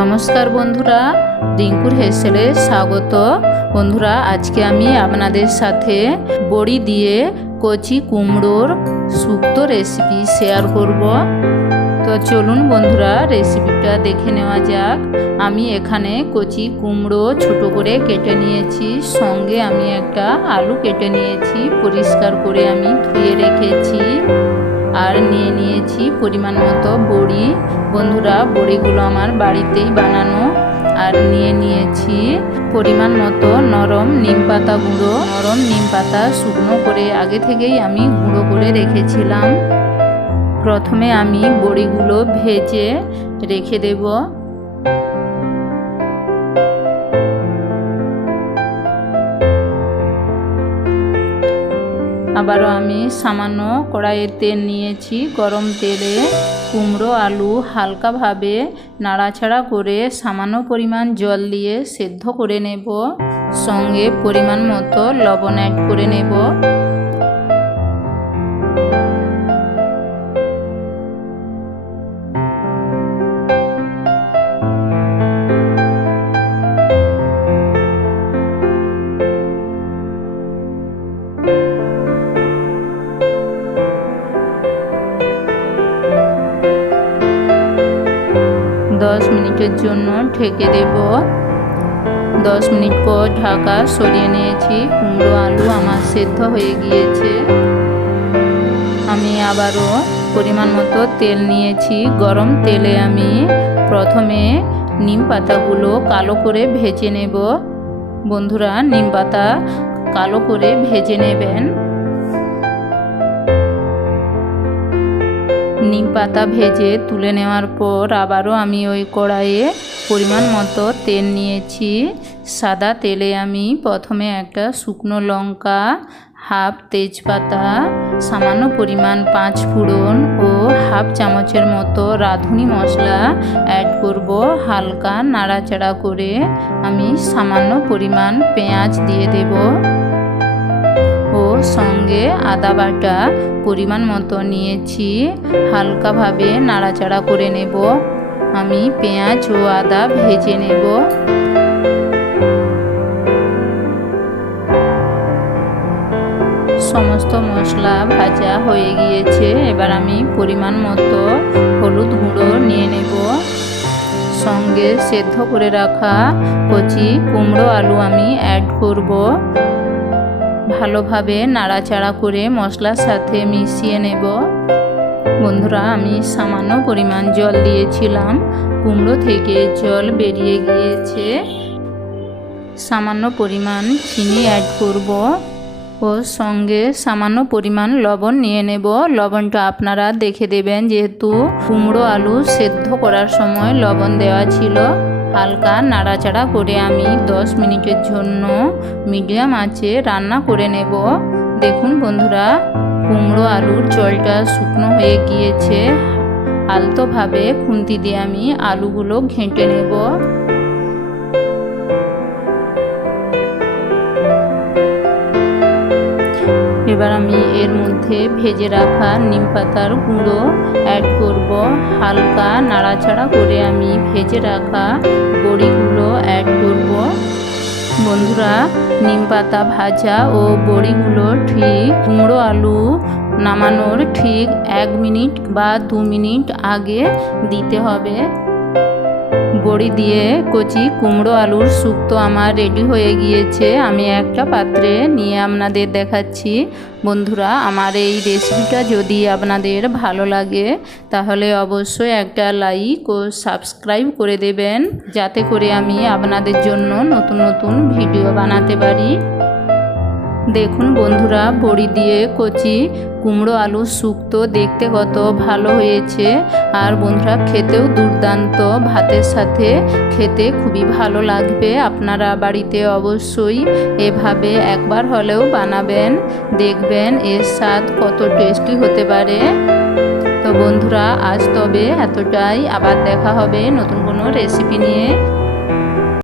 নমস্কার বন্ধুরা রিঙ্কুর হেসেলে স্বাগত। বন্ধুরা, আজকে আমি আপনাদের সাথে বড়ি দিয়ে কচি কুমড়োর শুক্তো রেসিপি শেয়ার করব। তো চলুন বন্ধুরা, রেসিপিটা দেখে নেওয়া যাক। আমি এখানে কচি কুমড়ো ছোট করে কেটে নিয়েছি, সঙ্গে আমি একটা আলু কেটে নিয়েছি, পরিষ্কার করে আমি ধুয়ে রেখেছি। আর নিয়ে নিয়েছি পরিমাণ মতো বড়ি। বন্ধুরা, বড়িগুলো আমার বাড়িতেই বানানো। আর নিয়ে নিয়েছি পরিমাণ মতো নরম নিম পাতা গুঁড়ো। নরম নিম পাতা শুকনো করে আগে থেকেই আমি গুঁড়ো করে রেখেছিলাম। প্রথমে আমি বড়িগুলো ভেজে রেখে দেব। আবারও আমি সামান্য কড়াইয়ে তেল নিয়েছি গরম তেলে কুমড়ো, আলু হালকাভাবে নাড়াছাড়া করে সামান্য পরিমাণ জল দিয়ে সেদ্ধ করে নেব। সঙ্গে পরিমাণ মতো লবণ অ্যাড করে নেব। দশ মিনিটের জন্য ঢেকে দেব। দশ মিনিট পর ঢাকা সরিয়ে নিয়েছি। কুমড়ো আলু আমার সেদ্ধ হয়ে গিয়েছে। আমি আবারও পরিমাণ মতো তেল নিয়েছি। গরম তেলে আমি প্রথমে নিম পাতাগুলো কালো করে ভেজে নেব। বন্ধুরা, নিম পাতা কালো করে ভেজে নেবেন। নিম পাতা ভেজে তুলে নেওয়ার পর আবারও আমি ওই কড়াইয়ে পরিমাণ মতো তেল নিয়েছি। সাদা তেলে আমি প্রথমে একটা শুকনো লঙ্কা, হাফ তেজপাতা, সামান্য পরিমাণ পাঁচ ফোড়ন ও হাফ চামচের মতো রাঁধুনি মশলা অ্যাড করব। হালকা নাড়াচাড়া করে আমি সামান্য পরিমাণ পেঁয়াজ দিয়ে দেবো। সঙ্গে আদা বাটা পরিমাণ মতো নিয়েছি। হালকাভাবে নাড়াচাড়া করে নেব। আমি পেঁয়াজ ও আদা ভেজে নেব। সমস্ত মশলা ভাজা হয়ে গিয়েছে। এবার আমি পরিমাণ মতো হলুদ গুঁড়ো নিয়ে নেব। সঙ্গে সেদ্ধ করে রাখা কচি কুমড়ো আলু আমি অ্যাড করব। ভালোভাবে নাড়াচাড়া করে মশলার সাথে মিশিয়ে নেব। বন্ধুরা, আমি সামান্য পরিমাণ জল দিয়েছিলাম। কুমড়ো থেকে জল বেরিয়ে গিয়েছে। সামান্য পরিমাণ চিনি অ্যাড করব ও সঙ্গে সামান্য পরিমাণ লবণ নিয়ে নেব। লবণটা আপনারা দেখে দেবেন, যেহেতু কুমড়ো আলু সেদ্ধ করার সময় লবণ দেওয়া ছিল। হালকা নাড়াচাড়া করে আমি 10 মিনিটের জন্য মিডিয়াম আঁচে রান্না করে নেব। দেখুন বন্ধুরা, কুমড়ো আলুর জলটা শুকনো হয়ে গিয়েছে। আলতোভাবে খুন্তি দিয়ে আমি আলুগুলো ঘেঁটে নেব। এবার আমি এর মধ্যে ভেজে রাখা নিম পাতার গুঁড়ো অ্যাড করব। হালকা নাড়াচাড়া করে আমি ভেজে রাখা বড়িগুলো অ্যাড করব। বন্ধুরা, নিম পাতা ভাজা ও বড়িগুলো ঠিক কুমড়ো আলু নামানোর ঠিক এক মিনিট বা দু মিনিট আগে দিতে হবে। বড়ি দিয়ে কচি, কুমড়ো, আলুর শুক্তো আমার রেডি হয়ে গিয়েছে। আমি একটা পাত্রে নিয়ে আপনাদের দেখাচ্ছি। বন্ধুরা, আমার এই রেসিপিটা যদি আপনাদের ভালো লাগে, তাহলে অবশ্যই একটা লাইক ও সাবস্ক্রাইব করে দেবেন। যাতে করে আমি আপনাদের জন্য নতুন নতুন ভিডিও বানাতে পারি। দেখুন বন্ধুরা, বড়ি দিয়ে কচি, কুমড়ো আলু শুক্তো দেখতে কত ভালো হয়েছে। আর বন্ধুরা, খেতেও দুর্দান্ত। ভাতের সাথে খেতে খুবই ভালো লাগবে। আপনারা বাড়িতে অবশ্যই এভাবে একবার হলেও বানাবেন, দেখবেন এর স্বাদ কত টেস্টি হতে পারে। তো বন্ধুরা, আজ তবে এতটাই। আবার দেখা হবে নতুন কোনো রেসিপি নিয়ে।